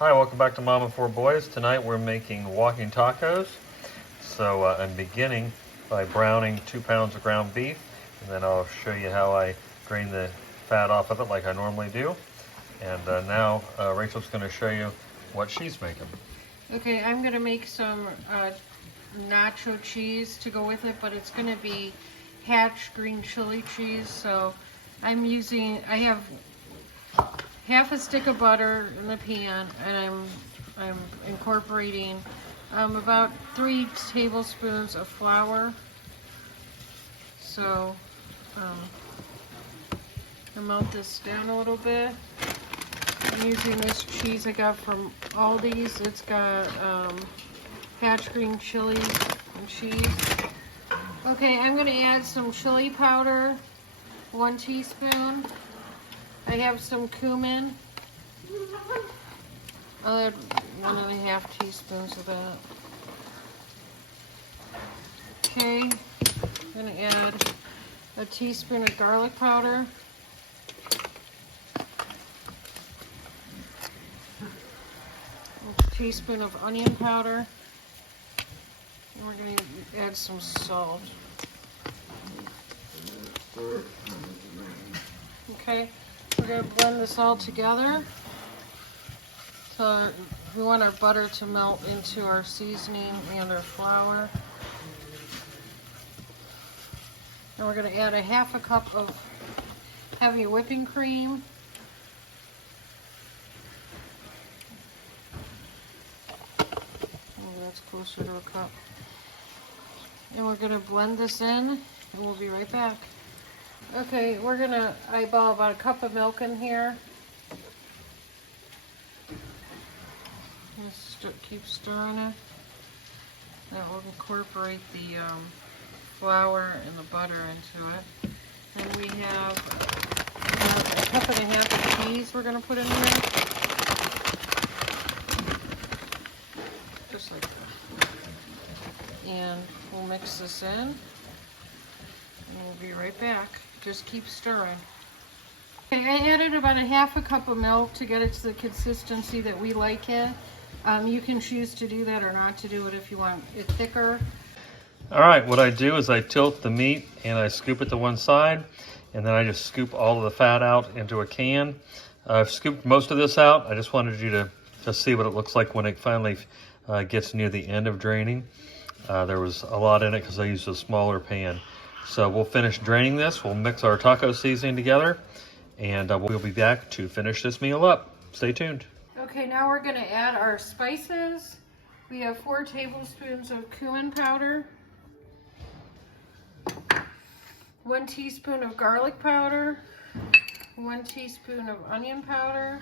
Hi, welcome back to Mom and Four Boys. Tonight we're making walking tacos. So I'm beginning by browning 2 pounds of ground beef, and then I'll show you how I drain the fat off of it like I normally do. And now Rachel's going to show you what she's making. Okay, I'm going to make some nacho cheese to go with it, but it's going to be Hatch Green Chile Cheese. So I have half a stick of butter in the pan, and I'm incorporating about 3 tablespoons of flour. So I melt this down a little bit. I'm using this cheese I got from Aldi's. It's got Hatch Green Chile Cheese. Okay, I'm going to add some chili powder, 1 teaspoon. I have some cumin. I'll add 1.5 teaspoons of that. Okay, I'm going to add a teaspoon of garlic powder. A teaspoon of onion powder. And we're going to add some salt. Okay. We're going to blend this all together. So we want our butter to melt into our seasoning and our flour. And we're going to add a 1/2 cup of heavy whipping cream. Oh, that's closer to a cup. And we're going to blend this in, and we'll be right back. Okay, we're going to eyeball about 1 cup of milk in here. Just keep stirring it. That will incorporate the flour and the butter into it. And we have 1.5 cups of cheese we're going to put in here. Just like that. And we'll mix this in. And we'll be right back. Just keep stirring. Okay, I added about 1/2 cup of milk to get it to the consistency that we like it. You can choose to do that or not to do it if you want it thicker. All right, what I do is I tilt the meat and I scoop it to one side, and then I just scoop all of the fat out into a can. I've scooped most of this out. I just wanted you to see what it looks like when it finally gets near the end of draining. There was a lot in it because I used a smaller pan. So we'll finish draining this. We'll mix our taco seasoning together, and we'll be back to finish this meal up. Stay tuned. Okay, now we're going to add our spices. We have 4 tablespoons of cumin powder, 1 teaspoon of garlic powder, 1 teaspoon of onion powder,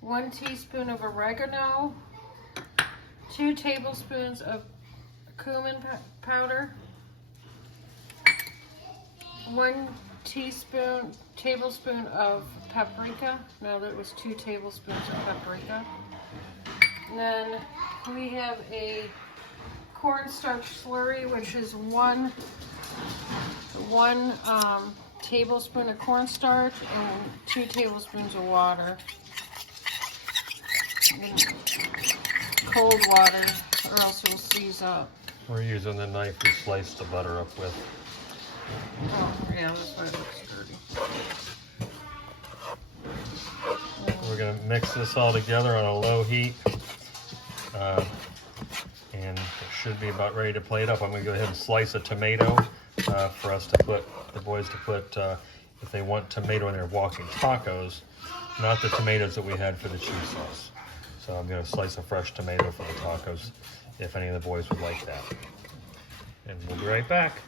1 teaspoon of oregano, 2 tablespoons of cumin powder, 1 tablespoon of paprika. No, that was 2 tablespoons of paprika. And then we have a cornstarch slurry, which is one tablespoon of cornstarch and 2 tablespoons of water. Cold water, or else it will seize up. We're using the knife we sliced the butter up with. Oh, yeah, that's why it looks dirty. We're going to mix this all together on a low heat, and it should be about ready to plate up. I'm going to go ahead and slice a tomato for us to put, the boys to put, if they want tomato in their walking tacos, not the tomatoes that we had for the cheese sauce. So I'm going to slice a fresh tomato for the tacos if any of the boys would like that. And we'll be right back.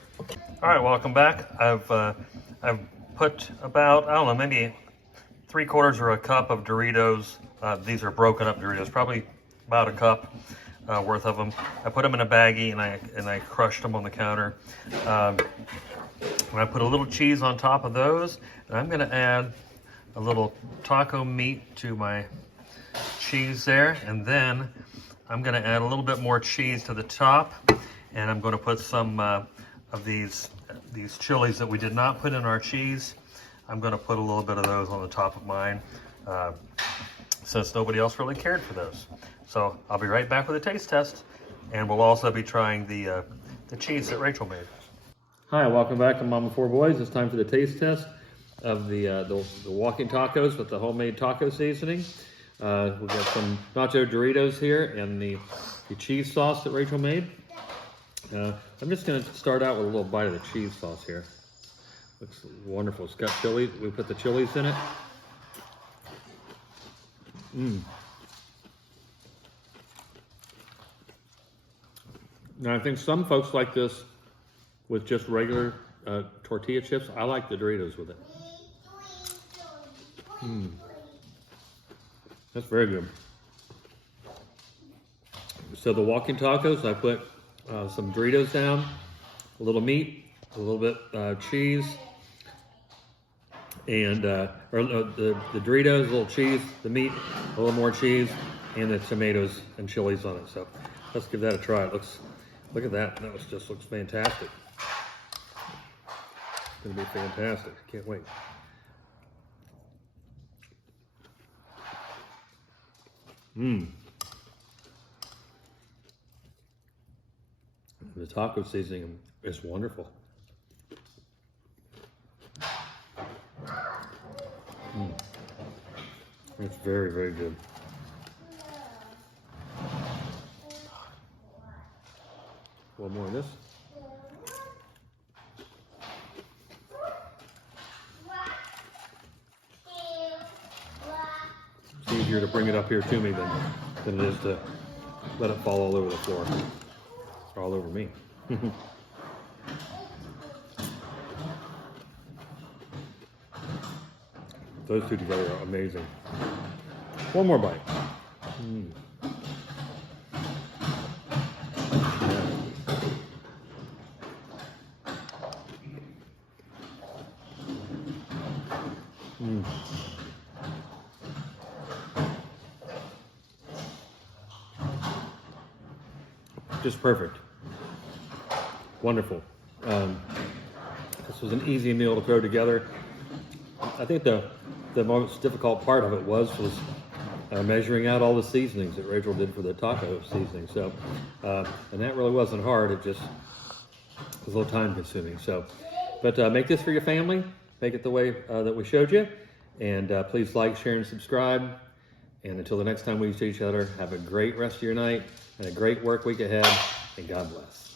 All right, welcome back. I've put about, I don't know, maybe 3/4 or a cup of Doritos. These are broken up Doritos, probably about a cup worth of them. I put them in a baggie and I crushed them on the counter. And I put a little cheese on top of those, and I'm going to add a little taco meat to my cheese there, and then I'm going to add a little bit more cheese to the top, and I'm going to put some of these chilies that we did not put in our cheese. I'm going to put a little bit of those on the top of mine, since nobody else really cared for those. So I'll be right back with a taste test, and we'll also be trying the cheese that Rachel made. Hi, welcome back to Mom and Four Boys. It's time for the taste test of the walking tacos with the homemade taco seasoning. We've got some nacho Doritos here and the cheese sauce that Rachel made. I'm just going to start out with a little bite of the cheese sauce here. Looks wonderful. It's got chili. We put the chilies in it. Now I think some folks like this with just regular tortilla chips. I like the Doritos with it. That's very good. So the walking tacos, I put some Doritos down, a little meat, a little bit cheese, and the Doritos, a little cheese, the meat, a little more cheese, and the tomatoes and chilies on it. So let's give that a try. It looks, look at that. That just looks fantastic. It's gonna be fantastic. Can't wait. The taco seasoning is wonderful. It's very, very good. One more of this. It's easier to bring it up here to me than it is to let it fall all over the floor. All over me. Those two together are amazing. One more bite. Just perfect. Wonderful. This was an easy meal to throw together. I think the most difficult part of it was measuring out all the seasonings that Rachel did for the taco seasoning. So, and that really wasn't hard. It just was a little time consuming. So, but make this for your family. Make it the way that we showed you. And please like, share, and subscribe. And until the next time we see each other, have a great rest of your night and a great work week ahead. And God bless.